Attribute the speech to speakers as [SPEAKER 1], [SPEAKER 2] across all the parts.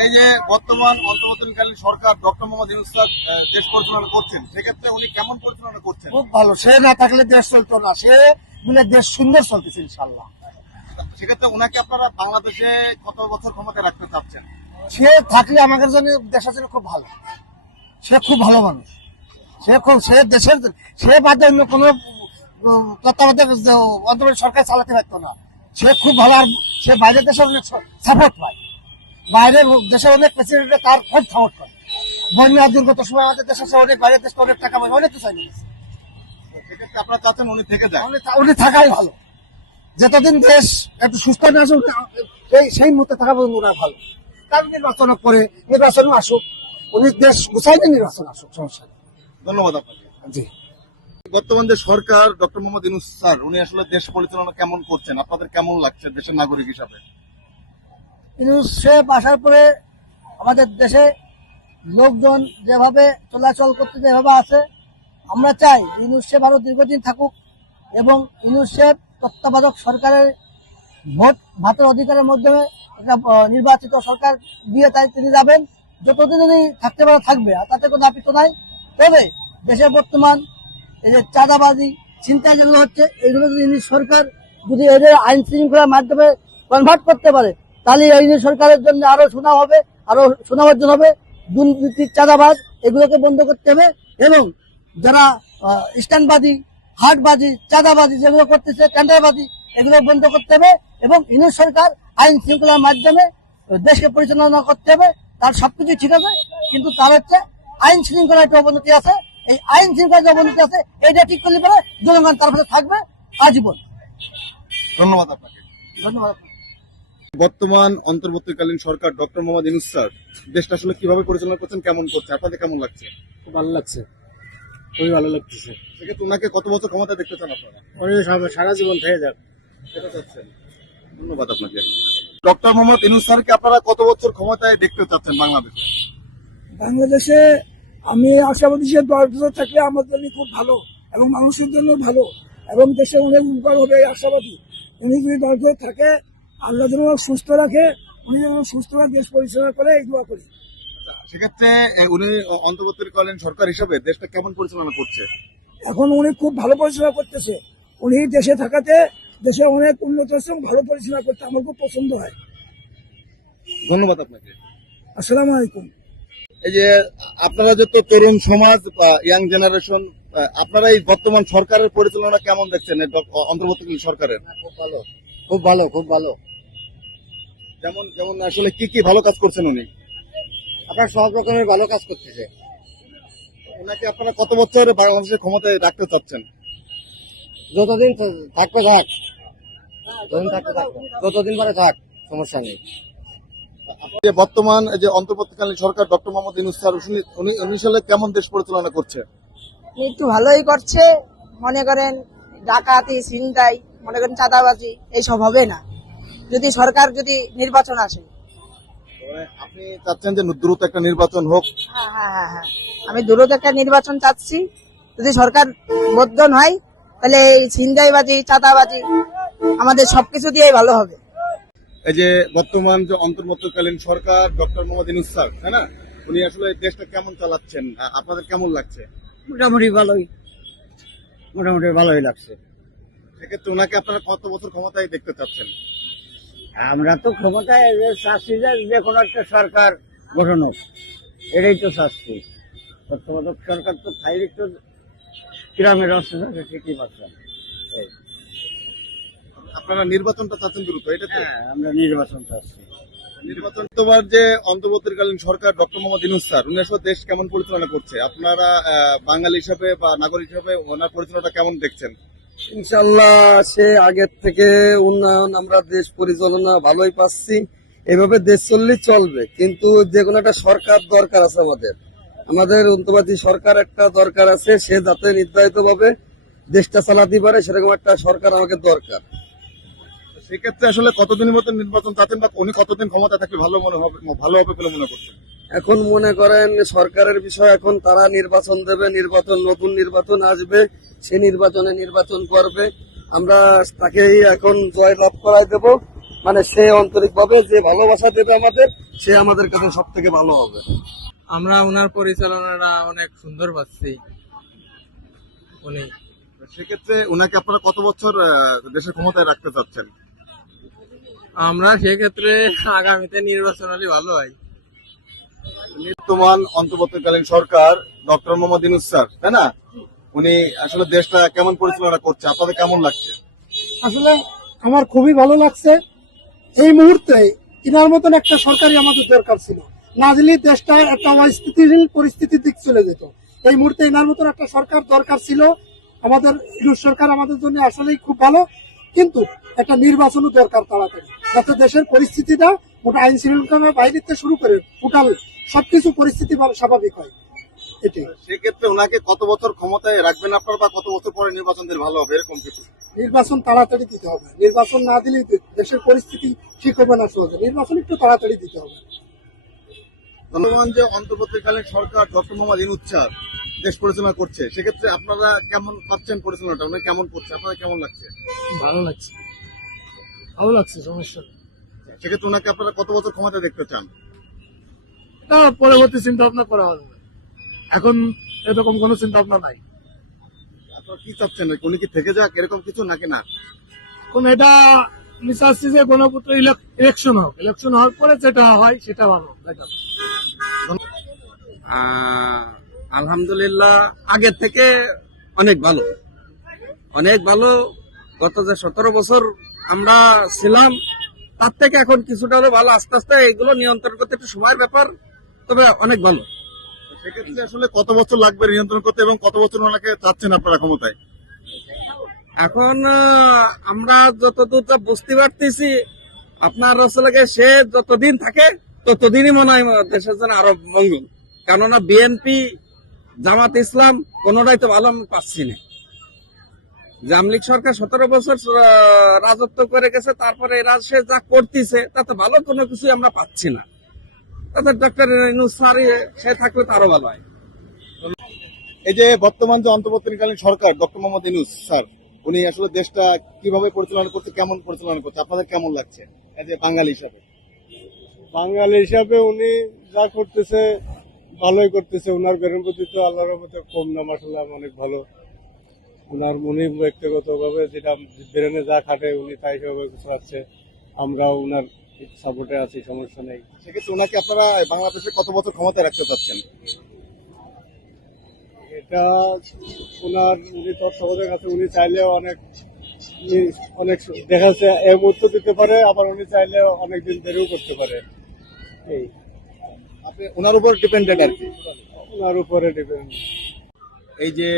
[SPEAKER 1] এই যে বর্তমান অন্তর্বর্তীকালীন সরকার ডক্টর মোহাম্মদ ইউনুস স্যার, দেশ পরিচালনা করছেন সেক্ষেত্রে উনি কেমন পরিচালনা করছেন?
[SPEAKER 2] খুব ভালো। সে না থাকলে দেশ চলতো না। সে বলে দেশ সুন্দর চলতেছে ইনশাল্লাহ
[SPEAKER 1] সেক্ষেত্রে ওনাকে আপনারা বাংলাদেশে কত বছর ক্ষমতা রাখতে চাচ্ছেন?
[SPEAKER 2] সে থাকলে আমাদের জন্য দেশের জন্য খুব ভালো। সে খুব ভালো মানুষ। সে খুব সে দেশের সে বাদে অন্য কোনো তত্ত্বাবধায়ক অন্তর্বর্তী সরকার চালাতে পারতো না। সে খুব ভালো আর সে বাইরের দেশের অনেক সাপোর্ট পায়। বাইরের দেশের অনেক প্রেসিডেন্টে তার খুব সাপোর্ট পায় বন্যা দুর্গত সময় আমাদের দেশের সে অনেক বাইরের দেশে অনেক টাকা পয়সা অনেক কিছু
[SPEAKER 1] চাচ্ছেন উনি থেকে যায়
[SPEAKER 2] উনি থাকাই ভালো। যতদিন দেশ একটু সুস্থ না আসুক সেই থাকা পর্যন্ত ভালো। তার নির্বাচন করে নির্বাচন আসুক। উনি দেশ নির্বাচন আসুক সমস্যা
[SPEAKER 1] ধন্যবাদ আপনাকে।
[SPEAKER 2] জি।
[SPEAKER 1] বর্তমান যে সরকার ডক্টর মোহাম্মদ ইউনুস স্যার উনি আসলে দেশ পরিচালনা কেমন করছেন? আপনাদের কেমন লাগছে দেশের নাগরিক হিসাবে?
[SPEAKER 2] কিন্তু সে আসার পরে আমাদের দেশে লোকজন যেভাবে চলাচল করতে যেভাবে আছে, আমরা চাই ইউনুসেফ আরও দীর্ঘদিন থাকুক এবং ইউনুসেফ তত্ত্বাবধায়ক সরকারের ভোট ভাতের অধিকারের মাধ্যমে একটা নির্বাচিত সরকার দিয়ে তাই তিনি যাবেন। যতদিন উনি থাকতে পারে থাকবে, আর তাতে কোনো আপত্তি নাই। তবে দেশের বর্তমান এই যে চাঁদাবাজি চিন্তায় যেগুলো হচ্ছে, এগুলো যদি সরকার যদি এদের আইন শৃঙ্খলার মাধ্যমে কনভার্ট করতে পারে তাহলে এই নিয়ে সরকারের জন্য আরও শোনা হবে আরও শোনা অর্জন হবে দুর্নীতি চাঁদাবাজ এগুলোকে বন্ধ করতে হবে এবং যারা স্ট্যান্ডবাজি হাটবাজি চাঁদাবাজি যেগুলো করতেছে টেন্ডারবাজি এগুলো বন্ধ করতে হবে এবং ইউনিট সরকার আইন শৃঙ্খলার মাধ্যমে দেশকে পরিচালনা করতে হবে তার সবকিছু ঠিক আছে কিন্তু তার হচ্ছে আইন শৃঙ্খলার একটা অবনতি আছে এই আইন শৃঙ্খলার যে অবনতি আছে এইটা ঠিক করলে পরে জনগণ তার থাকবে আজীবন।
[SPEAKER 1] ধন্যবাদ আপনাকে।
[SPEAKER 2] ধন্যবাদ।
[SPEAKER 1] বর্তমান অন্তর্বর্তীকালীন সরকার ডক্টর মোহাম্মদ ইউনুস স্যার দেশটা আসলে কীভাবে পরিচালনা করছেন কেমন করছে আপনাদের কেমন লাগছে?
[SPEAKER 2] খুব ভালো লাগছে। খুবই ভালো লাগতেছে।
[SPEAKER 1] সেক্ষেত্রে ওনাকে কত বছর ক্ষমতা দেখতে চান আপনারা?
[SPEAKER 2] সারা জীবন থেকে যাক।
[SPEAKER 1] সেটা চাচ্ছেন ধন্যবাদ আপনাকে। ডক্টর মোহাম্মদ ইউনুস স্যারকে আপনারা কত বছর ক্ষমতায় দেখতে চাচ্ছেন বাংলাদেশে?
[SPEAKER 3] বাংলাদেশে আমি আশাবাদী যে দশ বছর থাকলে আমার জন্য খুব ভালো এবং মানুষের জন্য ভালো এবং দেশে অনেক উপকার হবে আশাবাদী। উনি যদি দশ বছর থাকে আল্লাহ যেন সুস্থ রাখে উনি যেন সুস্থভাবে দেশ পরিচালনা করে এই দোয়া করি।
[SPEAKER 1] সেক্ষেত্রে এ, উনি অন্তর্বর্তীকালীন সরকার হিসেবে দেশটা কেমন পরিচালনা করছে?
[SPEAKER 3] এখন উনি খুব ভালো পরিচালনা করতেছে। উনি দেশে থাকাতে দেশে অনেক উন্নত হচ্ছে ভালো পরিচালনা করতে আমার খুব পছন্দ হয়।
[SPEAKER 1] ধন্যবাদ আপনাকে।
[SPEAKER 3] আসসালামু আলাইকুম।
[SPEAKER 1] এই যে আপনারা যে তো তরুণ সমাজ বা ইয়াং জেনারেশন আপনারা এই বর্তমান সরকারের পরিচালনা কেমন দেখছেন? অন্তর্বর্তীকালীন সরকারের?
[SPEAKER 2] খুব ভালো। খুব ভালো খুব ভালো।
[SPEAKER 1] যেমন যেমন আসলে কি কি ভালো কাজ করছেন উনি?
[SPEAKER 2] আপনার সব রকমের ভালো কাজ করতেছে।
[SPEAKER 1] ওনাকে আপনারা কত বছর বাংলাদেশের ক্ষমতায় রাখতে চাচ্ছেন?
[SPEAKER 2] যতদিন থাকবে থাক। যতদিন থাকতে থাকবে যতদিন পরে থাক সমস্যা নেই।
[SPEAKER 1] যে বর্তমান যে অন্তর্বর্তীকালীন সরকার ডক্টর মোহাম্মদ ইউনুস স্যার উনি- উনি উনি সালে কেমন দেশ পরিচালনা করছে?
[SPEAKER 4] একটু ভালোই করছে। মনে করেন ডাকাতি ছিনতাই মনে করেন চাঁদাবাজি এইসব হবে না। যদি সরকার যদি নির্বাচন আসে।
[SPEAKER 1] আপনি চাচ্ছেন যে দ্রুত একটা নির্বাচন হোক।
[SPEAKER 4] হ্যাঁ হ্যাঁ হ্যাঁ হ্যাঁ। আমি দ্রুত একটা নির্বাচন চাচ্ছি। যদি সরকার বদন হয় তাহলে এই ছিনতাইবাজি চাঁদাবাজি আমাদের সবকিছু দিয়েই ভালো হবে।
[SPEAKER 1] এই যে বর্তমান যে অন্তর্বর্তীকালীন সরকার ডক্টর মোহাম্মদ ইউনুস স্যার তাই না? উনি আসলে দেশটা কেমন চালাচ্ছেন? আপনাদের কেমন লাগছে?
[SPEAKER 2] মোটামুটি ভালোই। মোটামুটি ভালোই লাগছে।
[SPEAKER 1] সেক্ষেত্রে ওনাকে আপনারা কত বছর ক্ষমতায় দেখতে চাচ্ছেন?
[SPEAKER 2] আমরা তো ক্ষমতায় চাচ্ছি যে যে কোনো একটা সরকার গঠন হোক। এটাই তো চাচ্ছি তত্ত্বাবধায়ক সরকার তো ফাইল তো গ্রামের অবস্থা ঠিকই পাচ্ছেন
[SPEAKER 1] আপনারা নির্বাচনটা চাচ্ছেন দ্রুত এটা
[SPEAKER 2] হ্যাঁ আমরা নির্বাচন চাচ্ছি।
[SPEAKER 1] নির্বাচন তোমার যে অন্তর্বর্তীকালীন সরকার ডক্টর মোহাম্মদ ইউনুস স্যার উনি আসলে দেশ কেমন পরিচালনা করছে? আপনারা বাঙালি হিসাবে বা নাগরিক হিসাবে ওনার পরিচালনাটা কেমন দেখছেন?
[SPEAKER 5] ইনশাল্লাহ সে আগের থেকে উন্নয়ন আমরা দেশ পরিচালনা ভালোই পাচ্ছি। এভাবে দেশ চললেই চলবে। কিন্তু যে কোনো একটা সরকার দরকার আছে আমাদের। আমাদের অন্তর্বাদী সরকার একটা দরকার আছে, সে যাতে নির্ধারিত ভাবে দেশটা চালাতে পারে, সেরকম একটা সরকার আমাকে দরকার।
[SPEAKER 1] সেক্ষেত্রে আসলে কতদিনের মতো নির্বাচন চাচ্ছেন বা উনি কতদিন ক্ষমতা থাকলে ভালো মনে হবে, ভালো হবে বলে মনে করছেন?
[SPEAKER 5] এখন মনে করেন সরকারের বিষয় এখন তারা নির্বাচন দেবে নির্বাচন নতুন নির্বাচন আসবে সে নির্বাচনে নির্বাচন করবে। আমরা তাকেই এখন জয় লাভ করাই দেব।
[SPEAKER 6] মানে সে আন্তরিক ভাবে যে ভালোবাসা দেবে আমাদের সে আমাদের কাছে সব থেকে ভালো হবে।
[SPEAKER 7] আমরা ওনার পরিচালনাটা অনেক সুন্দর পাচ্ছি। উনি।
[SPEAKER 1] সেক্ষেত্রে ওনাকে আপনারা কত বছর দেশের ক্ষমতায় রাখতে চাচ্ছেন?
[SPEAKER 7] আমরা সেক্ষেত্রে আগামীতে নির্বাচন হলে ভালো হয়।
[SPEAKER 1] বর্তমান অন্তর্বর্তীকালীন সরকার ডক্টর মোহাম্মদ ইনুস স্যার, তাই না? উনি আসলে দেশটা কেমন পরিচালনা করছে, আপনাদের কেমন লাগছে?
[SPEAKER 8] আসলে আমার খুবই ভালো লাগছে। এই মুহূর্তে ইনার মতন একটা সরকারি আমাদের দরকার ছিল। না দিলে দেশটা একটা অস্থিতিশীল পরিস্থিতির দিক চলে যেত। এই মুহূর্তে ইনার মতন একটা সরকার দরকার ছিল। আমাদের ইউনুস সরকার আমাদের জন্য আসলেই খুব ভালো। কিন্তু একটা নির্বাচনও দরকার তাড়াতাড়ি। যাতে দেশের পরিস্থিতিটা মোটা আইন শৃঙ্খলার বাইরে শুরু করে টোটাল সবকিছু পরিস্থিতি স্বাভাবিক হয়। এটাই।
[SPEAKER 1] সেক্ষেত্রে ওনাকে কত বছর ক্ষমতায় রাখবেন আপনারা বা কত বছর পরে নির্বাচন দিলে ভালো হবে? এরকম কিছু।
[SPEAKER 8] নির্বাচন তাড়াতাড়ি দিতে হবে। নির্বাচন না দিলে দেশের পরিস্থিতি ঠিক হবে না সহজে। নির্বাচন একটু তাড়াতাড়ি দিতে হবে।
[SPEAKER 1] যে অন্তর্বর্তীকালীন সরকার ডক্টর মোহাম্মদ ইনুস স্যার দেশ পরিচালনা করছে। সেক্ষেত্রে আপনারা কেমন পাচ্ছেন পরিচালনাটা? উনি কেমন করছে? আপনাদের কেমন লাগছে?
[SPEAKER 8] ভালো লাগছে। ভালো লাগছে সমস্যা
[SPEAKER 1] সেক্ষেত্রে ওনাকে আপনারা কত বছর ক্ষমতা দেখতে চান?
[SPEAKER 8] এটা পরবর্তী চিন্তা ভাবনা করা হবে। এখন এরকম কোনো চিন্তা ভাবনা নাই
[SPEAKER 1] কি চাচ্ছেন? উনি কি থেকে যাক এরকম কিছু নাকি না?
[SPEAKER 8] কোন এটা আমি চাচ্ছি যে গণপুত্র ইলেকশন হোক। ইলেকশন হওয়ার পরে যেটা হয় সেটা ভালো
[SPEAKER 6] আহ, আলহামদুলিল্লাহ আগের থেকে অনেক ভালো। অনেক ভালো। গত যে সতেরো বছর আমরা ছিলাম তার থেকে এখন কিছুটা হলে ভালো। আস্তে আস্তে এগুলো নিয়ন্ত্রণ করতে একটু সময়ের ব্যাপার। তবে অনেক ভালো।
[SPEAKER 1] সেক্ষেত্রে আসলে কত বছর লাগবে নিয়ন্ত্রণ করতে এবং কত বছর ওনাকে চাচ্ছেন আপনারা ক্ষমতায়?
[SPEAKER 6] এখন আমরা যতদূর যা বুঝতে পারতেছি আপনার আসলে সে যতদিন থাকে ততদিনই মনে হয় দেশের জন্য আরও মঙ্গল। কেননা বিএনপি জামাত ইসলাম কোনোটাই তো ভালো আমি পাচ্ছি না। জামলিক সরকার সতেরো বছর রাজত্ব করে গেছে তারপরে এরা সে যা করতেছে তাতে ভালো কোনো কিছু আমরা পাচ্ছি না। তাতে ডক্টর ইনুস স্যার সে থাকলে তো আরও ভালো হয়।
[SPEAKER 1] এই যে বর্তমান যে অন্তর্বর্তীকালীন সরকার ডক্টর মোহাম্মদ ইনুস স্যার উনি আসলে দেশটা কীভাবে পরিচালনা করছে কেমন পরিচালনা করছে আপনাদের কেমন লাগছে এই যে বাঙালি হিসাবে?
[SPEAKER 9] বাঙালি হিসাবে উনি যা করতেছে ভালোই করতেছে। ওনার প্রতি তো আল্লাহর মতো কম না মাসাল্লাহ অনেক ভালো। ওনার উনি ব্যক্তিগতভাবে যেটা ব্রেনে যা খাটে উনি তাই সেভাবে চাচ্ছে আমরা ওনার সাপোর্টে আছি সমস্যা নেই।
[SPEAKER 1] সেক্ষেত্রে ওনাকে আপনারা বাংলাদেশে কত বছর ক্ষমতায় রাখতে চাচ্ছেন?
[SPEAKER 9] এটা ওনার উনি কাছে উনি চাইলেও অনেক অনেক দেখা যাচ্ছে দিতে পারে আবার উনি চাইলে অনেক দিন দেরিও করতে পারে। এই।
[SPEAKER 1] আপনি ওনার উপর ডিপেন্ডেন্ট আর কি?
[SPEAKER 9] ওনার উপরে ডিপেন্ড
[SPEAKER 1] এই যে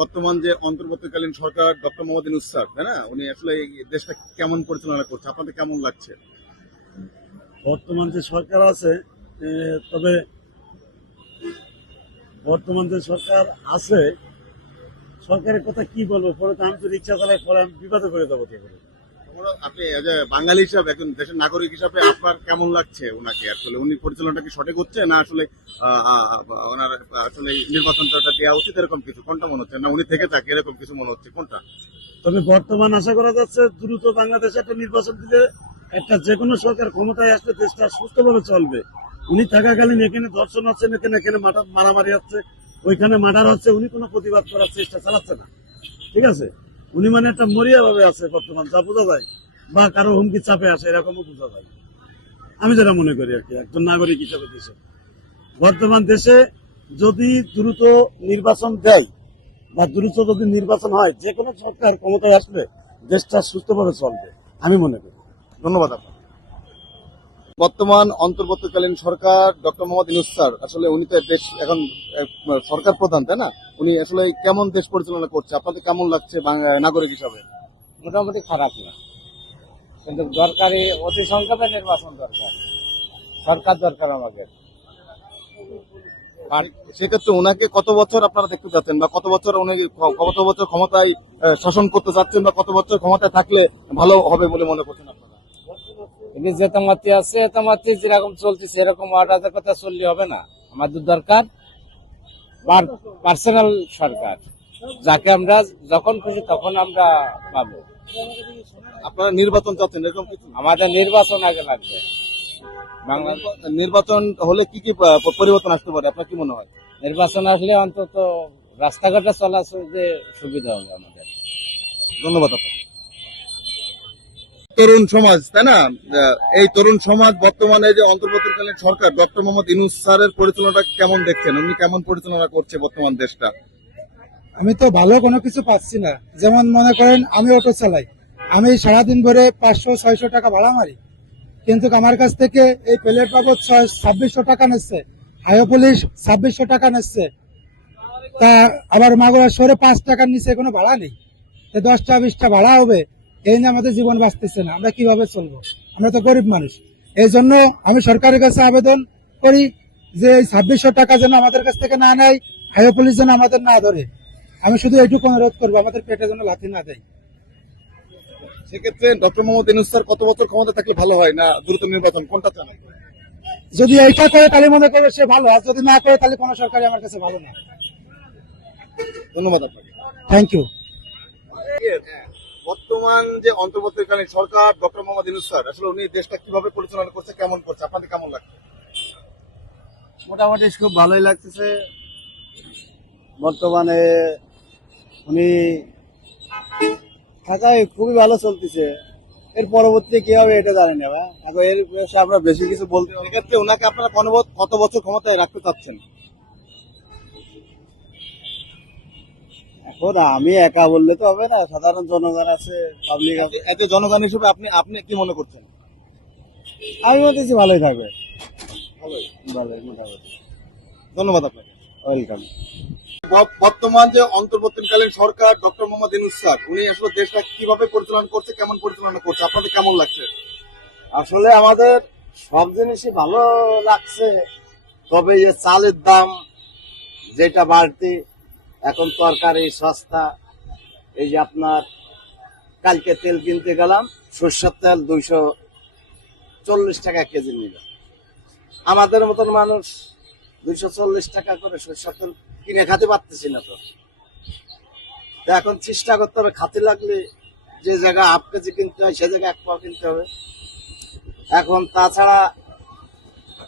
[SPEAKER 1] বর্তমান যে অন্তর্বর্তীকালীন সরকার ডক্টর মোহাম্মদ ইনুস স্যার তাই না? উনি আসলে এই দেশটা কেমন পরিচালনা করছে আপনাদের কেমন লাগছে?
[SPEAKER 10] বর্তমান যে সরকার আছে তবে বর্তমান যে সরকার আছে সরকারের কথা কি বলব? পরে তো আমি তো রিক্সা চালাই পরে আমি বিপদে করে দেবো কি করে?
[SPEAKER 1] আপনি বাঙালি হিসাবে একজন দেশের নাগরিক হিসাবে আপনার কেমন লাগছে ওনাকে? আসলে উনি পরিচালনাটা কি সঠিক হচ্ছে না আসলে ওনার আসলে নির্বাচনটা দেওয়া উচিত এরকম কিছু? কোনটা মনে হচ্ছে? না উনি থেকে থাকে এরকম কিছু মনে হচ্ছে? কোনটা?
[SPEAKER 10] তবে বর্তমান আশা করা যাচ্ছে দ্রুত বাংলাদেশে একটা নির্বাচন দিলে একটা যে কোনো সরকার ক্ষমতায় আসলে দেশটা সুস্থভাবে চলবে। উনি থাকাকালীন এখানে ধর্ষণ হচ্ছে, এখানে এখানে মাথা মারামারি হচ্ছে, ওইখানে মার্ডার হচ্ছে, উনি কোনো প্রতিবাদ করার চেষ্টা চালাচ্ছে না। ঠিক আছে? উনি মানে একটা মরিয়া ভাবে আছে বর্তমান, যা বোঝা যায়। বা কারও হুমকি চাপে আসে, এরকমও বোঝা যায়। আমি যেটা মনে করি আর কি, একজন নাগরিক হিসাবে দেশে। বর্তমান দেশে যদি দ্রুত নির্বাচন দেয়, বা দ্রুত যদি নির্বাচন হয়, যে কোনো সরকার ক্ষমতায় আসবে দেশটা সুস্থভাবে চলবে, আমি মনে করি।
[SPEAKER 1] ধন্যবাদ আপনার বর্তমান অন্তর্বর্তীকালীন সরকার ডক্টর মোহাম্মদ ইনুস স্যার আসলে উনি তো দেশ এখন সরকার প্রধান তাই না? উনি আসলে কেমন দেশ পরিচালনা করছে? আপনাদের কেমন লাগছে নাগরিক হিসাবে?
[SPEAKER 11] মোটামুটি খারাপ না। কিন্তু দরকারি অতি সংখ্যাতে নির্বাচন দরকার। সরকার দরকার আমাদের
[SPEAKER 1] আর সেক্ষেত্রে ওনাকে কত বছর আপনারা দেখতে চাচ্ছেন বা কত বছর উনি কত বছর ক্ষমতায় শাসন করতে চাচ্ছেন? বা কত বছর ক্ষমতায় থাকলে ভালো হবে বলে মনে করছেন আপনারা?
[SPEAKER 11] কিন্তু যে তামাতি আছে তামাতি যেরকম চলতেছে এরকম অর্ডার কথা চললে হবে না। আমাদের দরকার পার্সোনাল সরকার। যাকে আমরা যখন খুশি তখন আমরা পাবো।
[SPEAKER 1] আপনারা নির্বাচন চাচ্ছেন এরকম কিছু
[SPEAKER 11] আমাদের নির্বাচন আগে লাগবে। বাংলা
[SPEAKER 1] নির্বাচন হলে কি কি পরিবর্তন আসতে পারে? আপনার কি মনে হয়?
[SPEAKER 11] নির্বাচন আসলে অন্তত রাস্তাঘাটে চলাচল যে সুবিধা হবে আমাদের।
[SPEAKER 1] ধন্যবাদ আপনাকে। তরুণ সমাজ, তাই না? এই তরুণ সমাজ বর্তমানে যে অন্তর্বর্তীকালীন সরকার, ডক্টর মোহাম্মদ ইনুস স্যারের পরিচালনাটা কেমন দেখছেন? উনি কেমন পরিচালনা করছে বর্তমান দেশটা?
[SPEAKER 3] আমি তো ভালো কোনো কিছু পাচ্ছি না। যেমন মনে করেন, আমি অটো চালাই। আমি সারাদিন ভরে পাঁচশো, ছয়শো টাকা ভাড়া মারি। কিন্তু আমার কাছ থেকে এই প্লেট বাবদ ছাব্বিশশো টাকা নিচ্ছে। হাইও পুলিশ ছাব্বিশশো টাকা নিচ্ছে। তা আবার মাগুরা শহরে পাঁচ টাকার নিচে কোনো ভাড়া নেই। দশটা, বিশটা ভাড়া হবে। এই নিয়ে আমাদের জীবন বাঁচতেছে না। আমরা কীভাবে চলবো? আমরা তো গরিব মানুষ। এই জন্য আমি সরকারের কাছে আবেদন করি যে এই ছাব্বিশশো টাকা যেন আমাদের কাছ থেকে না নেয় হাইও পুলিশ যেন আমাদের না ধরে। আমি শুধু এইটুকু অনুরোধ করব আমাদের পেটে যেন লাথি না দেয়।
[SPEAKER 1] সেক্ষেত্রে ডক্টর মোহাম্মদ ইনুস স্যার কত বছর ক্ষমতা থাকলে ভালো হয় না দ্রুত নির্বাচন? কোনটা চান?
[SPEAKER 3] যদি এইটা করে তাহলে মনে করে সে ভালো আর যদি না করে তাহলে কোনো সরকারি আমার কাছে ভালো না।
[SPEAKER 1] ধন্যবাদ আপনাকে।
[SPEAKER 3] থ্যাংক ইউ
[SPEAKER 1] বর্তমান যে অন্তর্বর্তীকালীন সরকার ডক্টর মোহাম্মদ ইনুস স্যার আসলে উনি দেশটা কীভাবে পরিচালনা করছে কেমন করছে? আপনাদের কেমন লাগছে?
[SPEAKER 12] মোটামুটি খুব ভালোই লাগতেছে। বর্তমানে উনি থাকায় খুবই ভালো চলতেছে। এর পরবর্তী কি হবে এটা জানি না বা। এখন এর আমরা বেশি কিছু বলতে
[SPEAKER 1] সেক্ষেত্রে ওনাকে আপনারা কত বছর ক্ষমতায় রাখতে চাচ্ছেন?
[SPEAKER 12] আমি একা বললে তো হবে না সাধারণ জনগণ আছে পাবলিক আছে।
[SPEAKER 1] এত জনগণ হিসেবে আপনি আপনি কি মনে করছেন?
[SPEAKER 12] আমি মনে করছি ভালোই থাকবে
[SPEAKER 1] ভালোই।
[SPEAKER 12] ভালোই মোটামুটি।
[SPEAKER 1] ধন্যবাদ আপনাকে।
[SPEAKER 12] ওয়েলকাম।
[SPEAKER 1] বর্তমান যে অন্তর্বর্তীকালীন সরকার ডক্টর মোহাম্মদ ইনুস স্যার উনি আসলে দেশটা কীভাবে পরিচালনা করছে কেমন পরিচালনা করছে আপনাদের কেমন লাগছে?
[SPEAKER 12] আসলে আমাদের সব জিনিসই ভালো লাগছে তবে চালের দাম যেটা বাড়তি এখন তরকারি, সস্তা, এই যে আপনার কালকে তেল কিনতে গেলাম, সর্ষের তেল দুইশো চল্লিশ টাকা কেজি নিল। আমাদের মতন মানুষ দুইশো চল্লিশ টাকা করে সর্ষের তেল কিনে খাতে পারতেছি না তো। এখন চেষ্টা করতে হবে, খাতে লাগলে যে জায়গায় হাফ কেজি কিনতে হয়, সে জায়গায় এক পাও কিনতে হবে। এখন তাছাড়া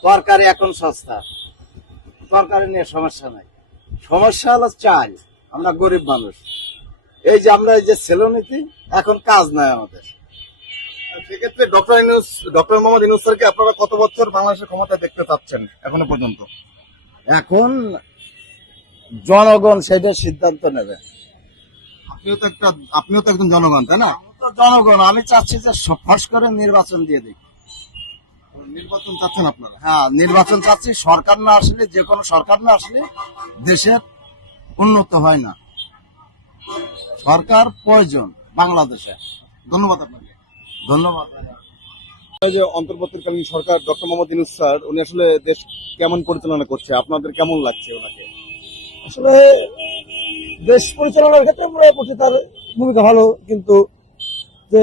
[SPEAKER 12] তরকারি এখন সস্তা। তরকারি নিয়ে সমস্যা নাই। সমস্যা হলো চাল। আমরা গরিব মানুষ। এই যে আমরা এই যে সেলোনীতি এখন কাজ নাই আমাদের।
[SPEAKER 1] সেক্ষেত্রে ডক্টর ইনুস ডক্টর মোহাম্মদ ইনুস স্যারকে আপনারা কত বছর বাংলাদেশের ক্ষমতায় দেখতে চাচ্ছেন এখনও পর্যন্ত?
[SPEAKER 12] এখন জনগণ সেটা সিদ্ধান্ত নেবে।
[SPEAKER 1] আপনিও তো একটা আপনিও তো একজন জনগণ তাই না?
[SPEAKER 12] তো জনগণ আমি চাচ্ছি যে ফস করে নির্বাচন দিয়ে দিই
[SPEAKER 1] নির্বাচন চাচ্ছেন আপনারা?
[SPEAKER 12] হ্যাঁ নির্বাচন চাচ্ছি। সরকার না আসলে যে কোনো সরকার না আসলে দেশের উন্নত হয় না। সরকার প্রয়োজন বাংলাদেশে।
[SPEAKER 1] ধন্যবাদ আপনাকে।
[SPEAKER 12] ধন্যবাদ।
[SPEAKER 1] যে অন্তর্বর্তীকালীন সরকার ডক্টর মোহাম্মদ ইনুস স্যার উনি আসলে দেশ কেমন পরিচালনা করছে? আপনাদের কেমন লাগছে ওনাকে?
[SPEAKER 3] আসলে দেশ পরিচালনার ক্ষেত্রে মোটামুটি তার ভূমিকা ভালো কিন্তু যে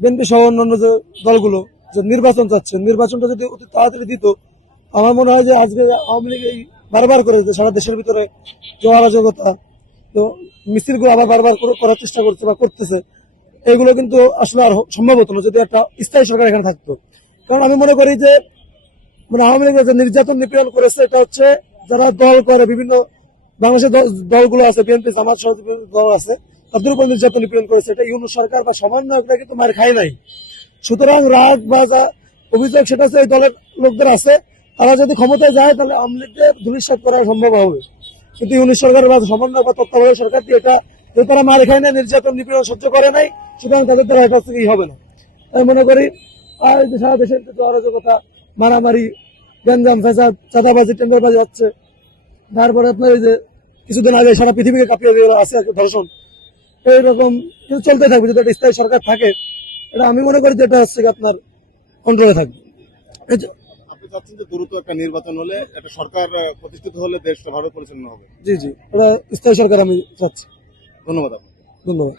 [SPEAKER 3] বিএনপি সহ অন্যান্য যে দলগুলো যে নির্বাচন চাচ্ছে, নির্বাচনটা যদি অতি তাড়াতাড়ি দিত, আমার মনে হয় যে আজকে আওয়ামী লীগ এই বারবার করে যে সারা দেশের ভিতরে যে অরাজকতা, তো মিছিলগুলো আবার বারবার করে করার চেষ্টা করছে বা করতেছে, এগুলো কিন্তু আসলে আর সম্ভব হতো না, যদি একটা স্থায়ী সরকার এখানে থাকতো। কারণ আমি মনে করি যে মানে আওয়ামী লীগের যে নির্যাতন নিপীড়ন করেছে, এটা হচ্ছে যারা দল করে, বিভিন্ন বাংলাদেশের দল- দলগুলো আছে, বিএনপি, জামাত সহ দল আছে, তাদের উপর নির্যাতন নিপীড়ন করেছে, এটা ইউনু সরকার বা সমন্বয়করা কিন্তু মার খায় নাই। সুতরাং রাগ বা যা অভিযোগ সেটা এই দলের লোকদের আছে। তারা যদি ক্ষমতায় যায়, তাহলে আওয়ামী লীগকে ধূলিসাৎ করা সম্ভব হবে। কিন্তু ইউনিশ সরকার বা সমন্বয় বা তত্ত্বাবধায়ক সরকার দিয়ে এটা যদি তারা মার খায় না, নির্যাতন, নিপীড়ন সহ্য করে নাই, সুতরাং তাদের দ্বারা এটা থেকেই হবে না। আমি মনে করি, আর যে সারা দেশের যে অরাজকতা, মারামারি, গ্যাঞ্জাম ফেসাদ চাঁদাবাজি, টেন্ডারবাজি হচ্ছে, তারপরে আপনার এই যে কিছুদিন আগে সারা পৃথিবীকে কাঁপিয়ে দিয়ে আছে ধর্ষণ। এইরকম চলতে থাকবে, যদি একটা স্থায়ী সরকার থাকে এটা আমি মনে করি যেটা হচ্ছে আপনার কন্ট্রোলে থাকবে।
[SPEAKER 1] আপনি চাচ্ছেন যে দ্রুত একটা নির্বাচন হলে একটা সরকার প্রতিষ্ঠিত হলে দেশ ভালো পরিচালনা হবে।
[SPEAKER 3] জি জি। স্থায়ী সরকার আমি চাচ্ছি।
[SPEAKER 1] ধন্যবাদ আপনাকে।
[SPEAKER 3] ধন্যবাদ।